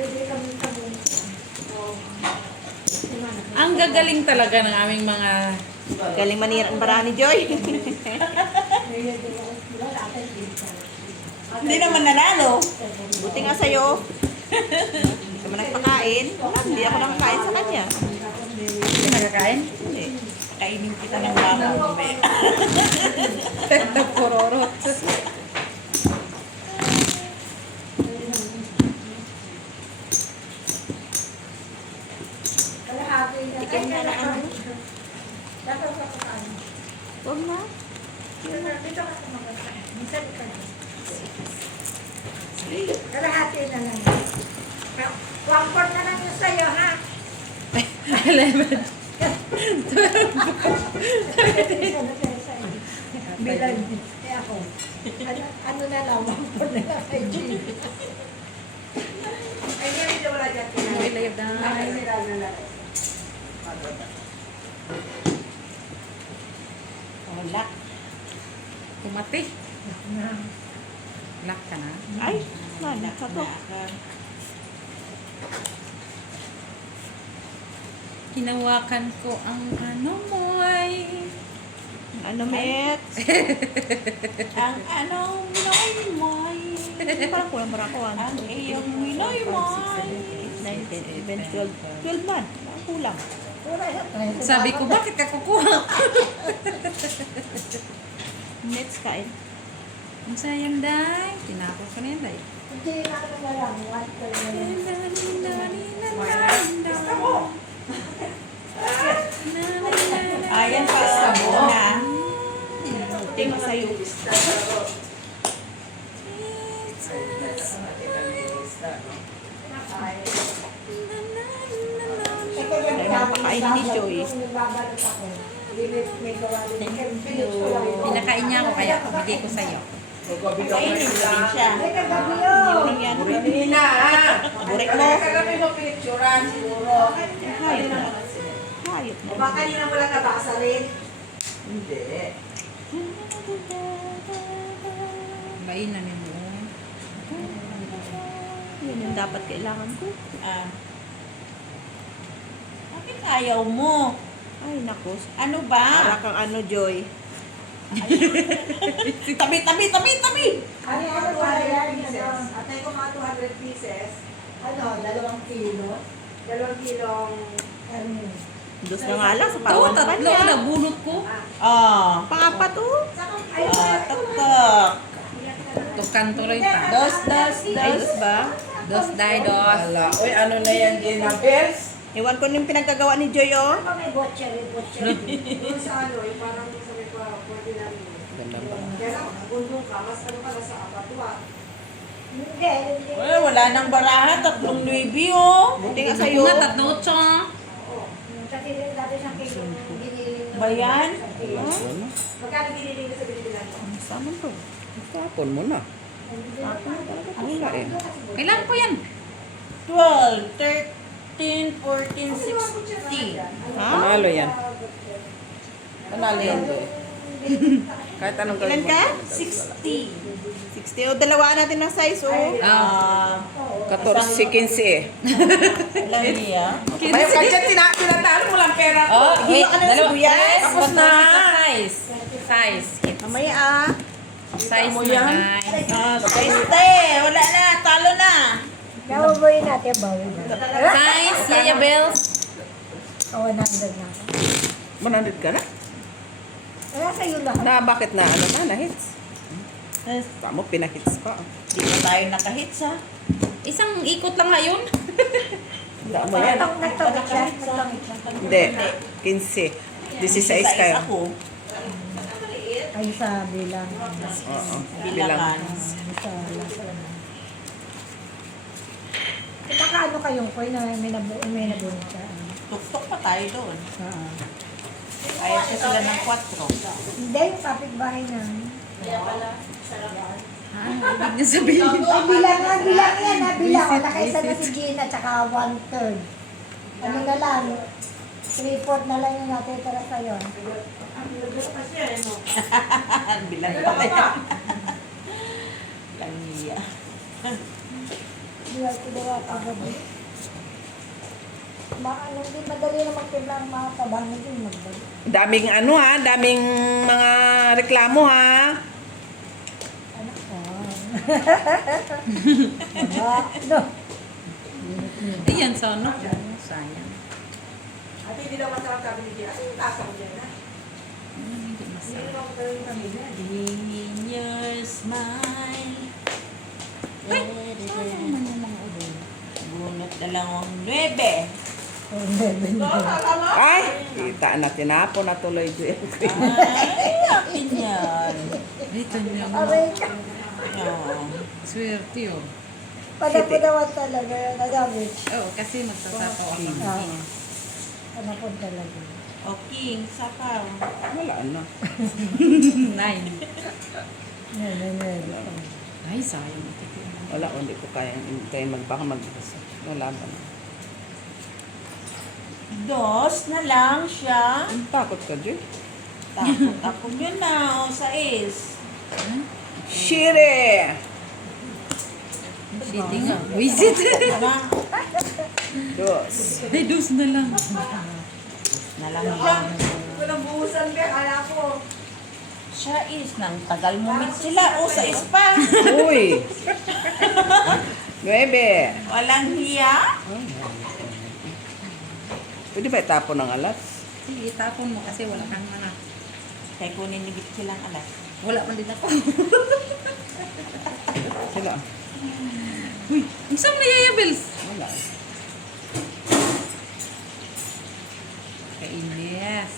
Ang gagaling talaga ng aming mga... Galing manira ang baraha ni Joy. Hindi naman nanalo. Buti nga sa'yo. Hindi ka man nagpakain. Hindi ako nakakain sa kanya. Hindi nagkakain? Hindi. Kainin kita ng mama. Nagpororot. Tikim na na ano. Huwag na. kalahati na lang. 1/4 na lang yung sa'yo, ha? 11. Bilang, ako. Ano na lang, 1/4 na lang kay Jean. Ay, hindi na wala dyan. Ay, layab na. Ay, sila na lang. Wala. Kumati. Lock ka na. Ay, wala ka to. Hinawakan ko ang ano mo ay... Ano, Met? Ang anong Minoy Moy? Parang kulang-kulang ko. Ang iyong Minoy Moy. 9, 10, 11, 12 man. Ang kulang. Sabi ko, bakit ka kukuha? Next kain. Ang sayang, day. Tinapos ko na yan, day. Hindi na ano na lang, 1/3 na lang. Ayan pa mo na. Tingnan sa'yo. Ay, napakain ni Joy. Nagbabalot ako. May gawa din. Pinakain niya ako, kaya bigay ko sa'yo. Kainin mo din siya. Ay, kagabi yun. Yung yan. Hindi na, ha? Burik mo. Kagabi mo pinicturan siguro. Hayop na. Hayop na. Baka kanina mo lang nabasa rin. Hindi. Mainan mo. Yun yung dapat kailangan ko. Bakit ayaw mo? Ay, nakus. Ano ba? Para kang ano, Joy. Tabi! Ano yung ano ba yan? Ano? Atay ko mga 200 pieces. Ano, 2 kilo? 2 kilong Ano yun? Dos na nga lang sa Ito, pawan pa tatlo niya. na bunot ko. Pangapat oh. Ay, Tok. Tukan tuloy pa. Dos ba? Dos, day, dos. Wala. Uy, ano na yan, Gina Bells? Iwan ko yung pinagkagawa ni Joy oh. ano may butchery? doon sa ano, yung parang sa may ordinary. Gandang ba? Kaya lang, bundong ka, mas ano pala sa abatwa. Hindi, hindi. Wala nang baraha. 3 nuibi oh. Buti nga sa'yo. Nga, tatlo, otso. Kasi dati siyang kilo. Ba yan? Ano? Magkano binili mo sa bilibilan mo? Saan to? Tapon mo na. Wala eh. Kailan ko yan? 12, 13, 14, 16. Ha? Panalo yan. Panalo yan, Joy. Kahit anong Ilan mo. ka? 60. 60. O, dalawaan natin ng size oh. 14, 15 eh. Ilan niya? Bayo ka dyan, tinatalo mo lang pera ko. Oh, Hilo ka na ng sibuyas. Tapos na. Size. Size. Mamaya ah. Size mo na, yan? guys. Size wala na. Talo na. Nababoy natin, bawin na. Size, Yaya Bells. 100 na. 100 ka na? Wala sa'yo lahat. Na, bakit na? Ano na, na-hits? Tama, pinahits pa. Di ba tayo nakahits ha? Isang ikot lang ngayon. Tama mo yan. Nagtawid siya. Nagtawid siya. Hindi, 15. 16 kayo. Ako. Ay, sa bilang. Oo, Bilangan. Sa Nakaano kayong koy na may nabunod ka? Tuktok pa tayo doon. Oo. Kaya siya sila ng 4. Hindi, yung kapitbahay na. Ha? Ibig niya sabihin. Ay, bilang yan, ha? Bilang. O, nakaisa na si Gina, tsaka 1/3. Ano na lang, 3/4 na lang yung natitira sa'yo. Bilang pa tayo. Lang niya. Hindi ako kinawa kagabi. Ano, di madali na magpibla ang mga tabangan din magdali. Daming ano ha, daming mga reklamo ha. Ano ko? No. Ayan, so ano? Sayang. At hindi daw masarap sabi ni Gina. Ano yung tasa ko dyan na? Hindi Hindi masarap. naman ko talaga yung sabi niya. In your smile. Ay, saan naman yung mga ulo? Bunot na lang ang 9. Ay, kita na, tinapon na tuloy dyan. Ay, akin yan. Dito niya. Aray ka. Oo. Swerte, oh. Panapunawan talaga. Nagamit. Oo, kasi magsasapaw ako. Oo. Panapon talaga. O, King, sakaw. Wala na. 9. Yan. Ay, sayang. Wala ko, hindi ko kaya baka mag-isa. Wala ba na. Dos na lang siya. Ang takot ka, Joy. Takot ako yun na. O, 6. Shire! Hindi nga. Visit. Diba? Dos. Ay, dos na lang. Na lang yan. Walang buhusan ka, kala ko. Siya is, nang tagal mo meet sila. O, 6 pa. Uy! 9. Walang hiya. Pwede ba itapon ng alas? Sige, tapon mo kasi wala kang mana. Kaya kunin ni Git silang alas. Wala man din ako. Sila. Uy, ang saan na Yaya Bells? Wala. Kainis.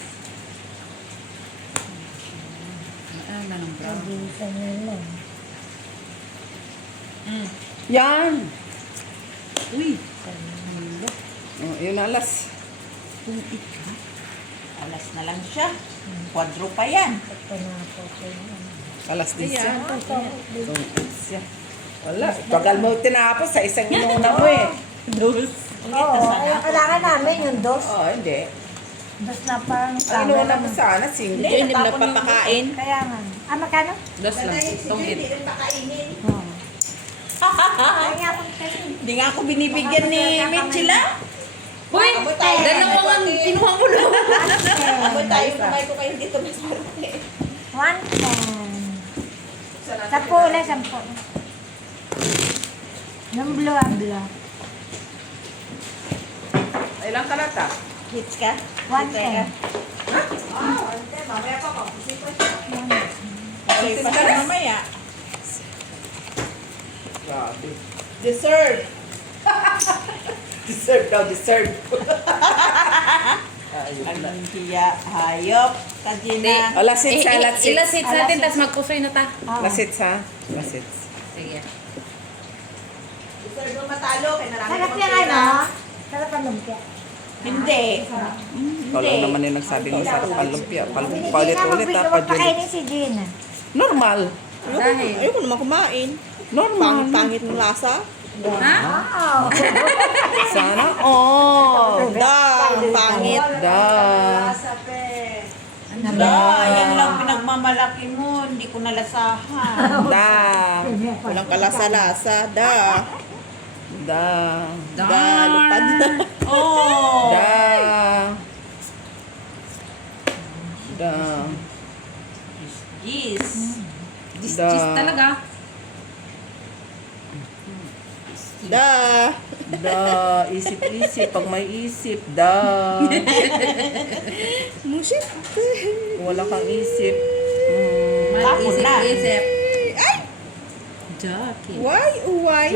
Ano na ng brown? Nagisan na lang. Yan! Uy, Oh, yun na alas. Alas na lang siya. Kwadro pa yan. Alas 10. Ayan. Siya. Wala. Tagal mo tinapos sa isang inuna mo eh. Dos. Oo, ay, kailangan namin yung dos. Oo, hindi. Dos na parang Ang inuna mo sana, Hindi, single. hindi na papakain. Kaya nga. Magkano? dos lang. Itong Hindi it. rin makainin. Oo. Ay, nga akong kasi. Hindi nga ako binibigyan ni Mitchila. Uy, dalawang kinuha mo na. Ako tayo, kamay ko kayo dito mas parte. 110. Sampo ulit, sampo. Yung blue, ang blue. Ilang kalata? Hits ka? 110. Mamaya pa pa. Okay pa siya mamaya. Grabe. Dessert. Deserve daw, deserve. Ayun na. Ang hiya, hayop, kagina. O, lasits ha, lasits. Ilasit sa atin, tapos magpusoy na ta. Lasits ha. Lasits. Sige. Deserve mo matalo. Kaya narami Sarap mo yan, ano? Sarap ang lumpia. Hindi. Ikaw lang naman yung nagsabi ng sarap ang lumpia. Hindi Paulit-ulit ha, na pa Julie. magpakainin si Gina. Normal. Dahil. Ayoko naman kumain. Normal. Pangit ng lasa. Ha? Wow! Sana all. Pangit. Da. Sa pe. Yan lang pinagmamalaki mo. Hindi ko nalasahan. Da. Walang kalasa-lasa. Da. Lupad. Oh. Da. Yes. Cheese talaga. Isip-isip. Pag may isip, da. Musit. Wala kang isip. Tapon na. Isip-isip. Jackie. Why?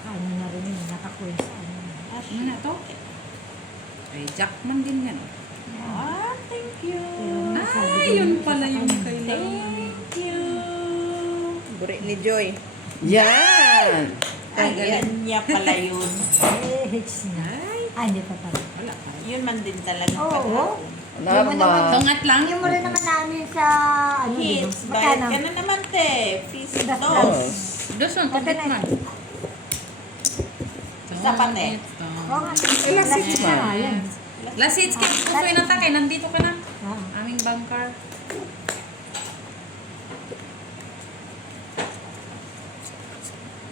Ano na rin yun, nakakuha sa ano. Ano na to? Ay, Jackman din yan. Thank you. Ay, yun pala yung kailangan. Thank you. Buri ni Joy. Yan. Ayan niya pala yun. H na. Ay, hindi pa pala. Wala pa. Yun man din talaga. Oo. Normal. Tungat lang. Yung mo rin naman namin sa, ano, di ba? Hits. Bayad Magkano? ka na naman, te. Please, Das- dos. Dos lang, komplet man. Isa pa, te. Oo nga. Lasits Lasits man. na, yan. Last hits ka. Pusoy na ta. Kaya nandito ka na. Ah. Aming bangkar.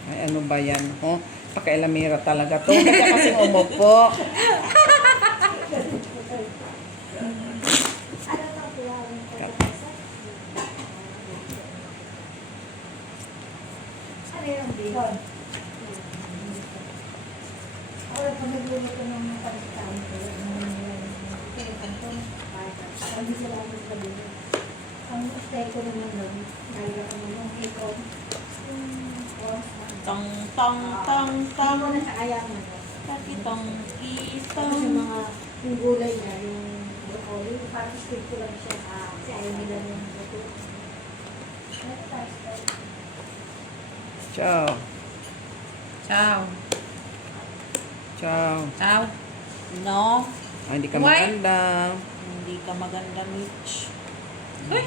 Ay, ano ba yan? Oh, pakailamira talaga to. Kasi kasi umupo. Ano yung bihon? Ako lang pag nagluluto ko ng pagkakaan ko. Hindi sila ako sa bihon. Ang stay ko naman doon, dahil ako naman hikon. Tong, tong, tong, Tama tong. na sa kaya mo. Kakitong, Tapos itong. yung mga yung gulay niya, yung broccoli, parang stick ko lang siya kasi ayaw nila yung luto. Ciao. Ciao. Ciao. Ciao. No, Ah, hindi ka Why? maganda. hindi ka maganda, Mitch. Uy,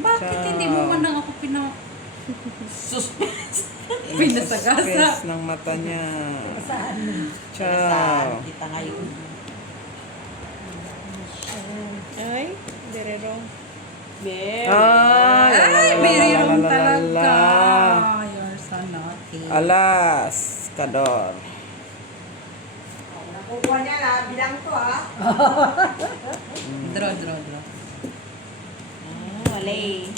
bakit Ciao. hindi mo man lang ako pinasagasa? Space ng mata niya. Saan? Ciao. Kita ngayon. Ay, very wrong. Very Ay, Ay, very wrong talaga. la. You're so naughty. Alas, kador. Nakukuha niya na, bilang to Draw, draw, draw. Mali.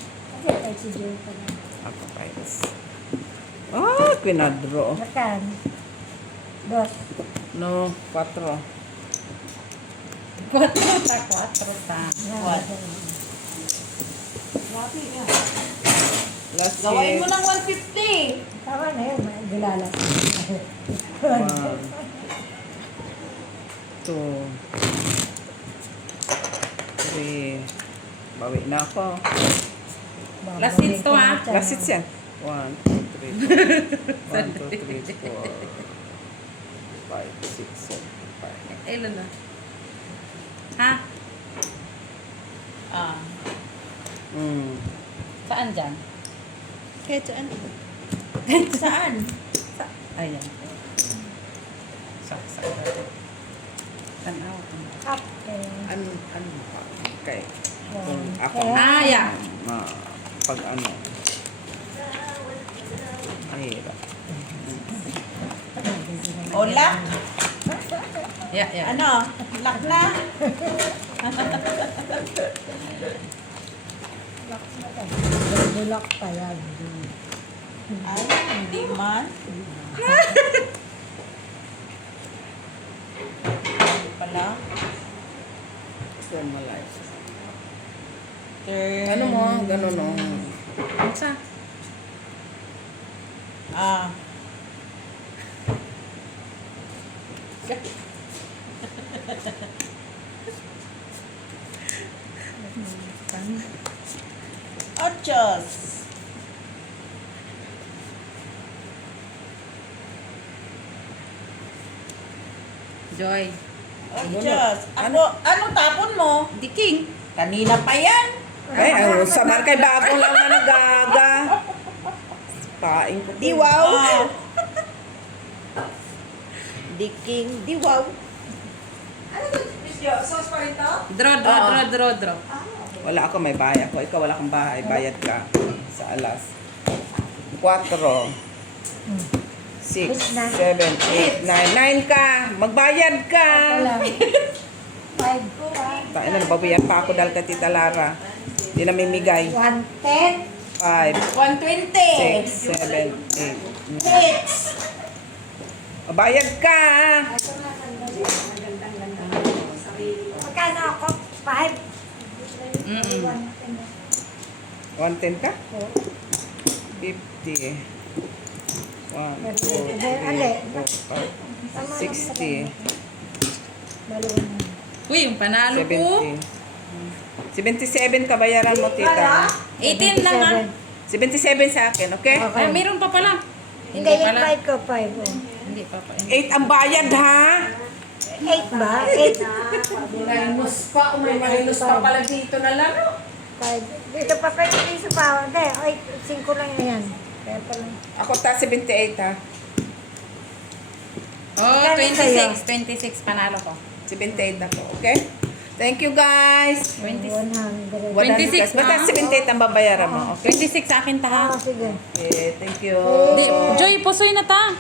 Ay, si Joe pa na. Ako pa yes. Ah, pinadro. Makan. Dos. No, 4. 4 ta. What? Last Gawain hit. mo ng 150. Tama na yun, gilala. 1, 2, 3. Bawi na ako. Last hits to, ha? Last hits yan. 1, 2, 3, 4. 1, 2, 3, 4. 5, 6, 7, 8. Ilan na? Ha? Ah. Mm. Saan dyan? Kahit saan? Saan? Ayan. Saan? Tanaw. Up. Ano pa? Okay. Kung ako. Ah, yeah. Pag ano. Mahirap. Hola? Yeah, yeah. Ano? Lock na? Bulak pa yan. Ay, hindi man. Hindi pala. Formalize. Turn. Ano mo? Ganun o. Ano sa? Ah. Ochos. Joy. Ochos. Anong tapon mo? The king. Kanina pa yan. Ay, ang samar kay bago lang na nagaga. Paing ko. Diwaw. Diking diwaw. Ano to, Miss Jo? Sauce pa rin to? Draw, draw, draw, draw, draw. Wala ako, may bahay ako. Ikaw wala kang bahay. Bayad ka sa alas. 4, 6, 7, 8, 9. 9 ka. Magbayad ka. Wala. 5 ko Tayo na, nababayan pa ako dahil ka Tita Lara. Hindi na mimigay. 110. 5, 120. 6, 7, 8, 9. Hits. Bayad ka. Ito nga, sandali. Magandang-ganda. Magkano ako? 5. 110 ka? 50. 1, 2, 3, 4, 5, 60. Uy, yung panalo ko. 77 kabayaran mo, tita. 18 lang ha. 77 sa akin, okay? Ay, meron pa pala. Hindi, yung 5 ko, 5. Hindi pa pa. 8 ang bayad, ha? 8 ba? 8. Minus pa, may minus pa pala dito na laro. 5. Dito pa pa yung piso pa. Hindi, 5 lang yan. Kaya pala. Ako ta 78, ha? Oh, Kano sa'yo? 26 panalo ko. 78 ako, okay? Thank you, guys. 100. 26 Basta na. 78 ang babayaran mo, okay? 26 sa akin ta ha. Ah, sige. Okay, thank you. Di, Joy, pusoy na ta.